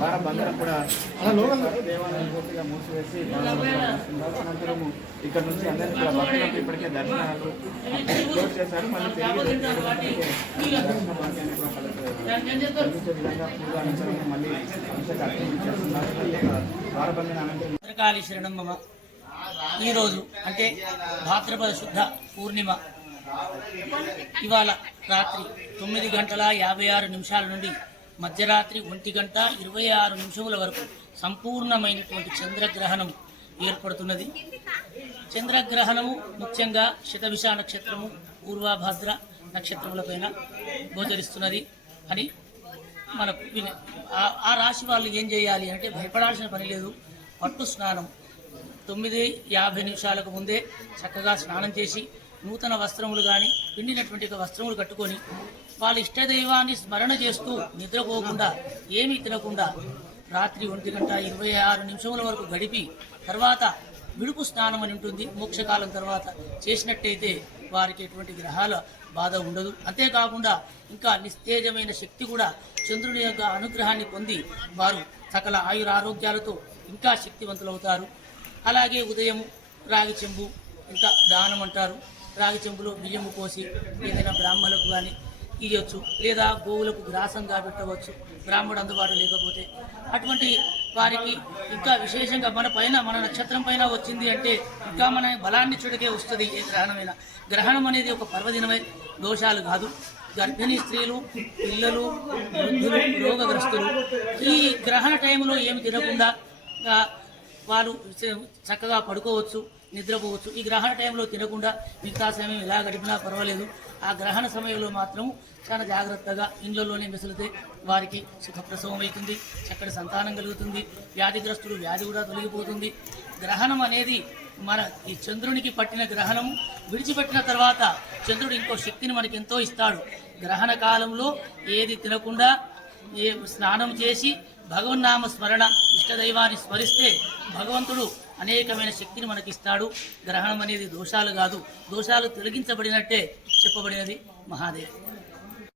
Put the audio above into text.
వారందరం కూడా దేవాలయం పూర్తిగా మూసివేసి అనంతరము ఇక్కడ నుంచి అందరినీ కూడా భక్తులకు ఇప్పటికే దర్శనాలు క్లోజ్ చేశారు. మళ్ళీ దర్శన భాగ్యాన్ని కూడా కలిగించే విధంగా పూజ అనంతరం మళ్ళీ వారబంధన అనంతరం భద్రకాళి శరణం మమ. ఈరోజు అంటే భాద్రపద శుద్ధ పూర్ణిమ ఇవాళ రాత్రి 9:56 నుండి మధ్యరాత్రి 1:26 వరకు సంపూర్ణమైనటువంటి చంద్రగ్రహణం ఏర్పడుతున్నది. చంద్రగ్రహణము ముఖ్యంగా శతభిష నక్షత్రము, పూర్వభాద్ర నక్షత్రములపైన గోచరిస్తున్నది అని మనకు ఆ రాశి వాళ్ళు ఏం చేయాలి అంటే భయపడాల్సిన పని లేదు. పట్టు స్నానం 9:50 ముందే చక్కగా స్నానం చేసి నూతన వస్త్రములు కానీ పిండినటువంటి వస్త్రములు కట్టుకొని వాళ్ళ ఇష్టదైవాన్ని స్మరణ చేస్తూ నిద్రపోకుండా ఏమీ తినకుండా రాత్రి 1:26 వరకు గడిపి తర్వాత విడుపు స్నానం అని ఉంటుంది. మోక్షకాలం తర్వాత చేసినట్టయితే వారికి ఎటువంటి గ్రహాల బాధ ఉండదు. అంతేకాకుండా ఇంకా నిస్తేజమైన శక్తి కూడా చంద్రుని యొక్క అనుగ్రహాన్ని పొంది వారు సకల ఆయురారోగ్యాలతో ఇంకా శక్తివంతులవుతారు. అలాగే ఉదయం రాగి చెంబు ఇంకా దానం అంటారు. రాగి చెంబులో బియ్యము పోసి ఏదైనా బ్రాహ్మణులకు కానీ ఇవ్వచ్చు, లేదా గోవులకు గ్రాసంగా పెట్టవచ్చు బ్రాహ్మణుడు అందుబాటు లేకపోతే. అటువంటి వారికి ఇంకా విశేషంగా మన నక్షత్రం పైన వచ్చింది అంటే ఇంకా మన బలాన్ని చుడకే వస్తుంది. ఏ గ్రహణమైన గ్రహణం అనేది ఒక పర్వదినమే, దోషాలు కాదు. గర్భిణీ స్త్రీలు, పిల్లలు, వృద్ధులు, రోగగ్రస్తులు ఈ గ్రహణ టైంలో ఏమి తినకుండా వారు చక్కగా పడుకోవచ్చు, నిద్రపోవచ్చు. ఈ గ్రహణ టైంలో తినకుండా మిగతా సమయం ఎలా గడిపినా పర్వాలేదు. ఆ గ్రహణ సమయంలో మాత్రం చాలా జాగ్రత్తగా ఇండ్లలోనే మెసులితే వారికి సుఖప్రసవం అవుతుంది, చక్కటి సంతానం కలుగుతుంది. వ్యాధిగ్రస్తుడు వ్యాధి కూడా తొలగిపోతుంది. గ్రహణం అనేది మన ఈ చంద్రునికి పట్టిన గ్రహణం విడిచిపెట్టిన తర్వాత చంద్రుడు ఇంకో శక్తిని మనకి ఎంతో ఇస్తాడు. గ్రహణ కాలంలో ఏది తినకుండా స్నానం చేసి భగవన్నామ స్మరణ ఇష్టదైవాన్ని స్మరిస్తే భగవంతుడు అనేకమైన శక్తిని మనకిస్తాడు. గ్రహణం అనేది దోషాలు కాదు, దోషాలు తొలగించబడినట్టే చెప్పబడినది. మహాదేవ్.